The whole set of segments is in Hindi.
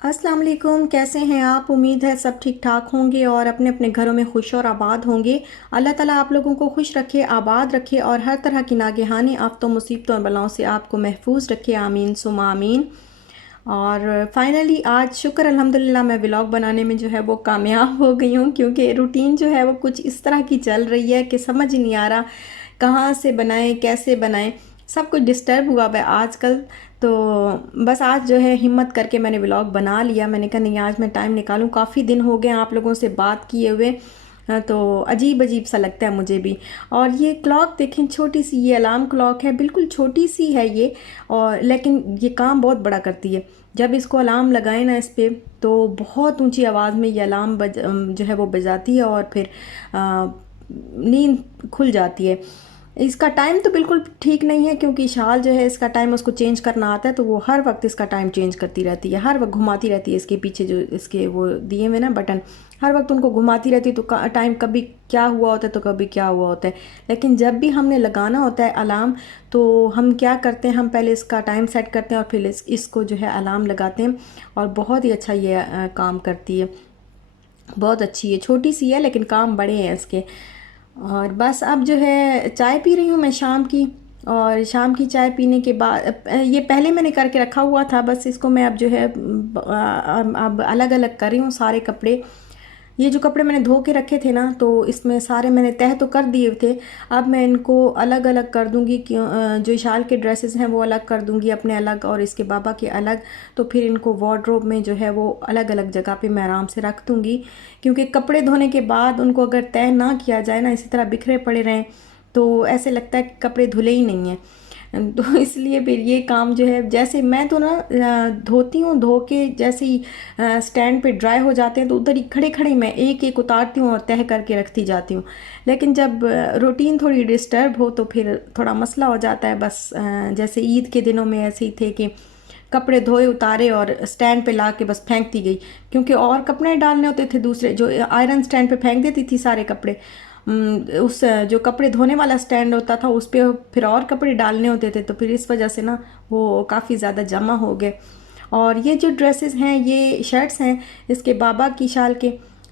अस्सलाम वालेकुम। कैसे हैं आप? उम्मीद है सब ठीक ठाक होंगे और अपने अपने घरों में खुश और आबाद होंगे। अल्लाह ताला आप लोगों को खुश रखे, आबाद रखे और हर तरह की नागहानी आफ़तों, मुसीबतों और बलाओं से आपको महफूज रखे। आमीन सुमा आमीन। और फाइनली आज शुक्र अल्हम्दुलिल्लाह मैं व्लॉग बनाने में जो है वो कामयाब हो गई हूँ, क्योंकि रूटीन जो है वो कुछ इस तरह की चल रही है कि समझ ही नहीं आ रहा कहाँ से बनाएं, कैसे बनाएं। सब कुछ डिस्टर्ब हुआ है आजकल। तो बस आज जो है हिम्मत करके मैंने व्लॉग बना लिया। मैंने कहा नहीं, आज मैं टाइम निकालूं, काफ़ी दिन हो गए आप लोगों से बात किए हुए। तो अजीब अजीब सा लगता है मुझे भी। और ये क्लॉक देखें, छोटी सी ये अलार्म क्लॉक है, बिल्कुल छोटी सी है ये। और लेकिन ये काम बहुत बड़ा करती है। जब इसको अलार्म लगाए ना इस पे, तो बहुत ऊंची आवाज़ में ये अलार्म जो है वो बजाती है और फिर नींद खुल जाती है। इसका टाइम तो बिल्कुल ठीक नहीं है, क्योंकि शाल जो है इसका टाइम उसको चेंज करना आता है, तो वो हर वक्त इसका टाइम चेंज करती रहती है, हर वक्त घुमाती रहती है इसके पीछे जो इसके वो दिए हुए ना बटन, हर वक्त उनको घुमाती रहती है। तो टाइम कभी क्या हुआ होता है तो कभी क्या हुआ होता है। लेकिन जब भी हमने लगाना होता है अलार्म, तो हम क्या करते हैं, हम पहले इसका टाइम सेट करते हैं और फिर इसको जो है अलार्म लगाते हैं। और बहुत ही अच्छा ये काम करती है, बहुत अच्छी है। छोटी सी है लेकिन काम बड़े हैं इसके। और बस अब जो है चाय पी रही हूँ मैं शाम की। और शाम की चाय पीने के बाद ये पहले मैंने करके रखा हुआ था, बस इसको मैं अब जो है अब अलग अलग कर रही हूँ सारे कपड़े। ये जो कपड़े मैंने धो के रखे थे ना, तो इसमें सारे मैंने तह तो कर दिए थे। अब मैं इनको अलग अलग कर दूंगी, क्यों जो शाल के ड्रेसेस हैं वो अलग कर दूंगी अपने अलग, और इसके बाबा के अलग। तो फिर इनको वार्डरोब में जो है वो अलग अलग जगह पे मैं आराम से रख दूंगी। क्योंकि कपड़े धोने के बाद उनको अगर तह ना किया जाए ना, इसी तरह बिखरे पड़े रहें, तो ऐसे लगता है कि कपड़े धुले ही नहीं हैं। तो इसलिए फिर ये काम जो है, जैसे मैं तो ना धोती हूँ, धो के जैसे ही स्टैंड पे ड्राई हो जाते हैं तो उधर ही खड़े खड़े मैं एक एक उतारती हूँ और तह करके रखती जाती हूँ। लेकिन जब रूटीन थोड़ी डिस्टर्ब हो तो फिर थोड़ा मसला हो जाता है। बस जैसे ईद के दिनों में ऐसे ही थे कि कपड़े धोए उतारे और स्टैंड पे ला के बस फेंकती गई, क्योंकि और कपड़े डालने होते थे दूसरे, जो आयरन स्टैंड पे फेंक देती थी सारे कपड़े। उस जो कपड़े धोने वाला स्टैंड होता था उस पे फिर और कपड़े डालने होते थे, तो फिर इस वजह से ना वो काफ़ी ज़्यादा जमा हो गए। और ये जो ड्रेसेस हैं, ये शर्ट्स हैं इसके बाबा की शाल के।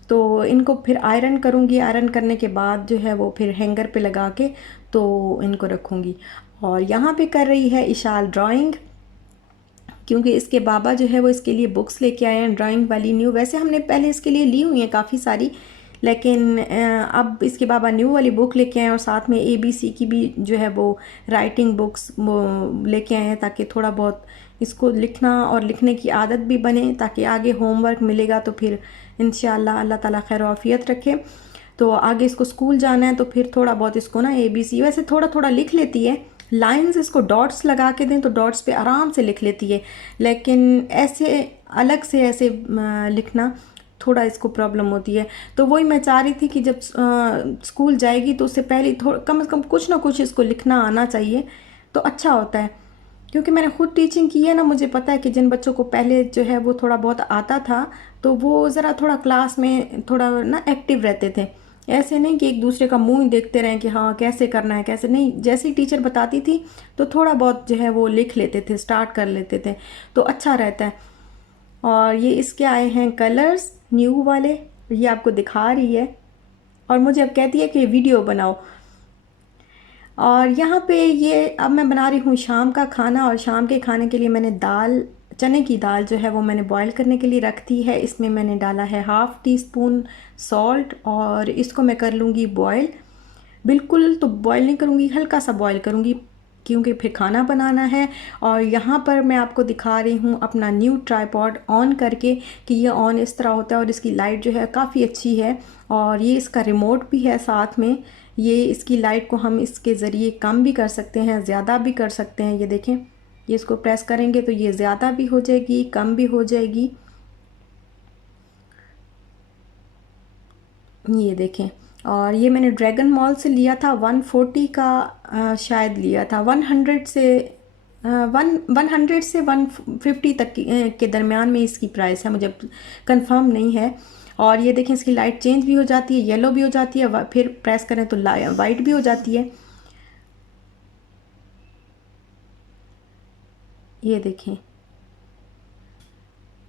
तो इनको फिर आयरन करूँगी, आयरन करने के बाद जो है वो फिर हैंगर पे लगा के तो इनको रखूँगी। और यहाँ पे कर रही है इशाल ड्राइंग, क्योंकि इसके बाबा जो है वो इसके लिए बुक्स लेके आए हैं ड्राइंग वाली न्यू। वैसे हमने पहले इसके लिए ली हुई हैं काफ़ी सारी, लेकिन अब इसके बाबा न्यू वाली बुक लेके आए हैं, और साथ में एबीसी की भी जो है वो राइटिंग बुक्स वो लेके आए हैं, ताकि थोड़ा बहुत इसको लिखना और लिखने की आदत भी बने, ताकि आगे होमवर्क मिलेगा तो फिर इंशाल्लाह अल्लाह ताला खैर आफियत रखे। तो आगे इसको स्कूल जाना है तो फिर थोड़ा बहुत इसको ना एबीसी वैसे थोड़ा थोड़ा लिख लेती है। लाइंस इसको डॉट्स लगा के दें तो डॉट्स पे आराम से लिख लेती है, लेकिन ऐसे अलग से ऐसे लिखना थोड़ा इसको प्रॉब्लम होती है। तो वही मैं चाह रही थी कि जब स्कूल जाएगी तो उससे पहले थोड़ा कम से कम कुछ ना कुछ इसको लिखना आना चाहिए, तो अच्छा होता है। क्योंकि मैंने खुद टीचिंग की है ना, मुझे पता है कि जिन बच्चों को पहले जो है वो थोड़ा बहुत आता था, तो वो ज़रा थोड़ा क्लास में थोड़ा ना एक्टिव रहते थे। ऐसे नहीं कि एक दूसरे का मुंह ही देखते रहें कि हाँ कैसे करना है कैसे नहीं, जैसे ही टीचर बताती थी तो थोड़ा बहुत जो है वो लिख लेते थे, स्टार्ट कर लेते थे, तो अच्छा रहता है। और ये इसके आए हैं कलर्स न्यू वाले, ये आपको दिखा रही है और मुझे अब कहती है कि वीडियो बनाओ। और यहाँ पे ये अब मैं बना रही हूँ शाम का खाना, और शाम के खाने के लिए मैंने दाल, चने की दाल जो है वो मैंने बॉईल करने के लिए रख दी है। इसमें मैंने डाला है हाफ़ टी स्पून सॉल्ट, और इसको मैं कर लूँगी बॉईल। बिल्कुल तो बॉईल नहीं करूँगी, हल्का सा बॉईल करूँगी, क्योंकि फिर खाना बनाना है। और यहाँ पर मैं आपको दिखा रही हूँ अपना न्यू ट्राईपॉड ऑन करके, कि ये ऑन इस तरह होता है और इसकी लाइट जो है काफ़ी अच्छी है। और ये इसका रिमोट भी है साथ में। ये इसकी लाइट को हम इसके ज़रिए कम भी कर सकते हैं, ज़्यादा भी कर सकते हैं। ये देखें, ये इसको प्रेस करेंगे तो ये ज़्यादा भी हो जाएगी, कम भी हो जाएगी। ये देखें। और ये मैंने ड्रैगन मॉल से लिया था, 140 का शायद लिया था, 100 से 100 से 150 तक के दरमियान में इसकी प्राइस है, मुझे कंफर्म नहीं है। और ये देखें, इसकी लाइट चेंज भी हो जाती है, येलो भी हो जाती है, फिर प्रेस करें तो वाइट भी हो जाती है। ये देखें,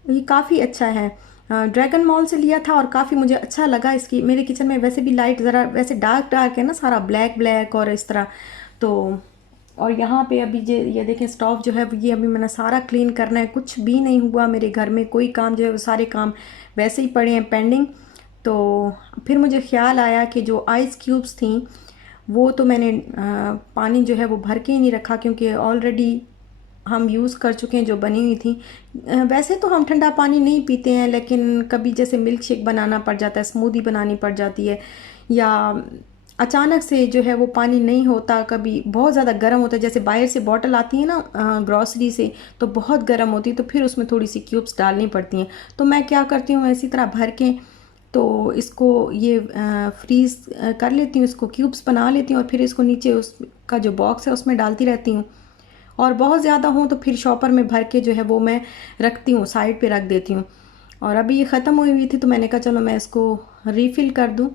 ये काफ़ी अच्छा है। ड्रैगन मॉल से लिया था और काफ़ी मुझे अच्छा लगा। इसकी मेरे किचन में वैसे भी लाइट ज़रा वैसे डार्क डार्क है ना, सारा ब्लैक ब्लैक और इस तरह। तो और यहाँ पे अभी ये देखें स्टोव जो है ये अभी मैंने सारा क्लीन करना है। कुछ भी नहीं हुआ मेरे घर में, कोई काम जो है वो सारे काम वैसे ही पड़े हैं पेंडिंग। तो फिर मुझे ख्याल आया कि जो आइस क्यूब्स थी वो तो मैंने पानी जो है वो भर के ही नहीं रखा, क्योंकि ऑलरेडी हम यूज़ कर चुके हैं जो बनी हुई थी। वैसे तो हम ठंडा पानी नहीं पीते हैं, लेकिन कभी जैसे मिल्क शेक बनाना पड़ जाता है, स्मूदी बनानी पड़ जाती है, या अचानक से जो है वो पानी नहीं होता, कभी बहुत ज़्यादा गर्म होता है, जैसे बाहर से बॉटल आती है ना ग्रॉसरी से, तो बहुत गर्म होती है, तो फिर उसमें थोड़ी सी क्यूब्स डालनी पड़ती हैं। तो मैं क्या करती हूँ, इसी तरह भर के तो इसको ये फ्रीज़ कर लेती हूँ, इसको क्यूब्स बना लेती हूँ और फिर इसको नीचे उसका जो बॉक्स है उसमें डालती रहती हूँ। और बहुत ज़्यादा हो तो फिर शॉपर में भर के जो है वो मैं रखती हूँ, साइड पे रख देती हूँ। और अभी ये ख़त्म हुई हुई थी तो मैंने कहा चलो मैं इसको रीफ़िल कर दूँ।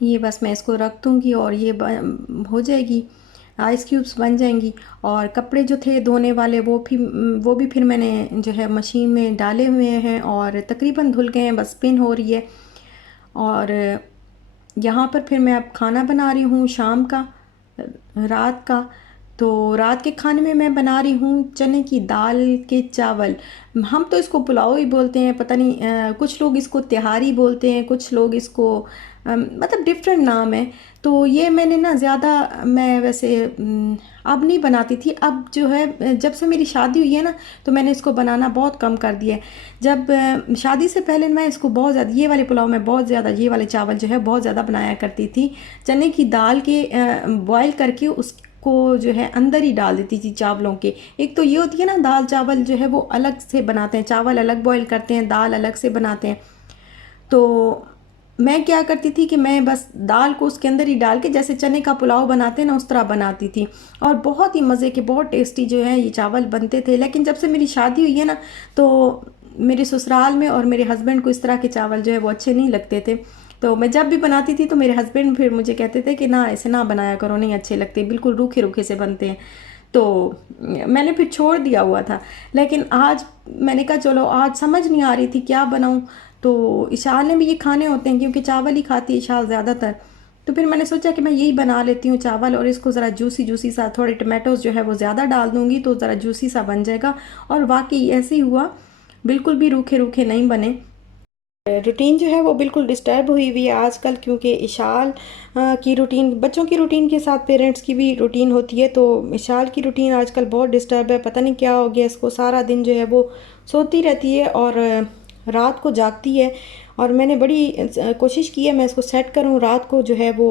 ये बस मैं इसको रख दूँगी और ये हो जाएगी, आइस क्यूब्स बन जाएंगी। और कपड़े जो थे धोने वाले वो भी फिर मैंने जो है मशीन में डाले हुए हैं और तकरीबन धुल गए हैं, बस स्पिन हो रही है। और यहाँ पर फिर मैं अब खाना बना रही हूँ शाम का, रात का। तो रात के खाने में मैं बना रही हूँ चने की दाल के चावल। हम तो इसको पुलाव ही बोलते हैं, पता नहीं कुछ लोग इसको तिहारी बोलते हैं, कुछ लोग इसको मतलब डिफरेंट नाम है। तो ये मैंने ना ज़्यादा मैं वैसे अब नहीं बनाती थी, अब जो है जब से मेरी शादी हुई है ना तो मैंने इसको बनाना बहुत कम कर दिया है। जब शादी से पहले मैं इसको बहुत ज़्यादा, ये वाले पुलाव में बहुत ज़्यादा, ये वाले चावल जो है बहुत ज़्यादा बनाया करती थी। चने की दाल के बॉयल करके उसको जो है अंदर ही डाल देती थी चावलों के। एक तो ये होती है ना दाल चावल जो है वो अलग से बनाते हैं, चावल अलग बॉयल करते हैं, दाल अलग से बनाते हैं। तो मैं क्या करती थी कि मैं बस दाल को उसके अंदर ही डाल के जैसे चने का पुलाव बनाते हैं ना उस तरह बनाती थी। और बहुत ही मज़े के, बहुत टेस्टी जो है ये चावल बनते थे। लेकिन जब से मेरी शादी हुई है ना तो मेरे ससुराल में और मेरे हस्बैंड को इस तरह के चावल जो है वो अच्छे नहीं लगते थे। तो मैं जब भी बनाती थी तो मेरे हस्बैंड फिर मुझे कहते थे कि ना ऐसे ना बनाया करो, नहीं अच्छे लगते, बिल्कुल रूखे रूखे से बनते हैं। तो मैंने फिर छोड़ दिया हुआ था। लेकिन आज मैंने कहा चलो, आज समझ नहीं आ रही थी क्या बनाऊं। तो इशाल ने भी ये खाने होते हैं क्योंकि चावल ही खाती है इशाल ज़्यादातर। तो फिर मैंने सोचा कि मैं यही बना लेती हूँ चावल, और इसको ज़रा जूसी जूसी सा, थोड़े टमाटोज़ जो है वो ज़्यादा डाल दूँगी तो ज़रा जूसी सा बन जाएगा। और वाकई ऐसे ही हुआ, बिल्कुल भी रूखे रूखे नहीं बने। रूटीन जो है वो बिल्कुल डिस्टर्ब हुई हुई है आजकल, क्योंकि इशाल की रूटीन, बच्चों की रूटीन के साथ पेरेंट्स की भी रूटीन होती है। तो इशाल की रूटीन आजकल बहुत डिस्टर्ब है, पता नहीं क्या हो गया इसको, सारा दिन जो है वो सोती रहती है और रात को जागती है। और मैंने बड़ी कोशिश की है मैं इसको सेट करूं, रात को जो है वो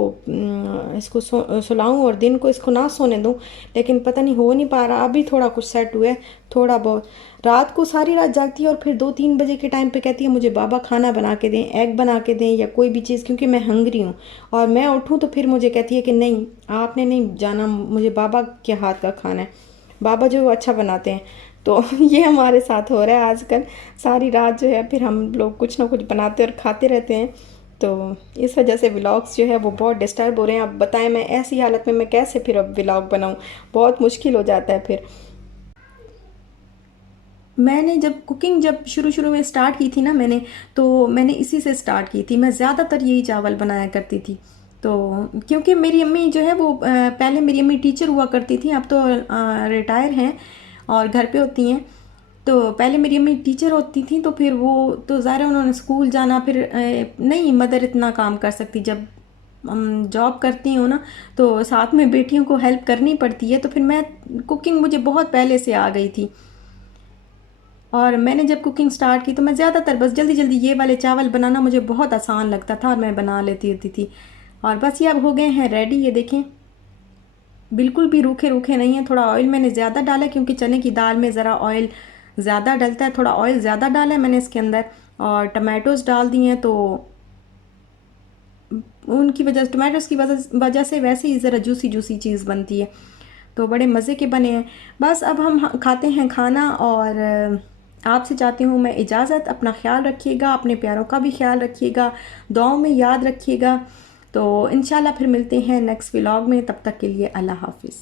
इसको सुलाऊं और दिन को इसको ना सोने दूं, लेकिन पता नहीं हो नहीं पा रहा। अभी थोड़ा कुछ सेट हुआ है, थोड़ा बहुत। रात को सारी रात जागती है और फिर 2-3 बजे के टाइम पे कहती है मुझे बाबा खाना बना के दें, एग बना के दें या कोई भी चीज़, क्योंकि मैं हंग्री हूँ। और मैं उठूँ तो फिर मुझे कहती है कि नहीं आपने नहीं जाना, मुझे बाबा के हाथ का खाना है, बाबा जो वो अच्छा बनाते हैं। तो ये हमारे साथ हो रहा है आजकल, सारी रात जो है फिर हम लोग कुछ ना कुछ बनाते और खाते रहते हैं। तो इस वजह से व्लॉग्स जो है वो बहुत डिस्टर्ब हो रहे हैं। अब बताएं मैं ऐसी हालत में मैं कैसे फिर अब व्लॉग बनाऊं, बहुत मुश्किल हो जाता है फिर। मैंने जब कुकिंग जब शुरू शुरू में स्टार्ट की थी ना मैंने, तो मैंने इसी से स्टार्ट की थी। मैं ज़्यादातर यही चावल बनाया करती थी। तो क्योंकि मेरी अम्मी जो है वो पहले मेरी अम्मी टीचर हुआ करती थी, अब तो रिटायर हैं और घर पे होती हैं। तो पहले मेरी अम्मी टीचर होती थी, तो फिर वो तो ज़ाहिर है उन्होंने स्कूल जाना, फिर नहीं मदर इतना काम कर सकती, जब हम जॉब करती हूँ ना तो साथ में बेटियों को हेल्प करनी पड़ती है। तो फिर मैं कुकिंग मुझे बहुत पहले से आ गई थी। और मैंने जब कुकिंग स्टार्ट की तो मैं ज़्यादातर बस जल्दी जल्दी ये वाले चावल बनाना मुझे बहुत आसान लगता था और मैं बना लेती होती थी। और बस ये अब हो गए हैं रेडी, ये देखें बिल्कुल भी रूखे रूखे नहीं है। थोड़ा ऑयल मैंने ज़्यादा डाला क्योंकि चने की दाल में ज़रा ऑयल ज़्यादा डलता है, थोड़ा ऑयल ज़्यादा डाला है मैंने इसके अंदर। और टमाटोज़ डाल दिए हैं तो उनकी वजह, टमाटोज़ की वजह से वैसे ही ज़रा जूसी जूसी चीज़ बनती है। तो बड़े मज़े के बने हैं। बस अब हम खाते हैं खाना, और आपसे चाहती हूँ मैं इजाज़त। अपना ख्याल रखिएगा, अपने प्यारों का भी ख्याल रखिएगा, दुआओं में याद रखिएगा। तो इंशाल्लाह फिर मिलते हैं नेक्स्ट व्लॉग में, तब तक के लिए अल्लाह हाफिज़।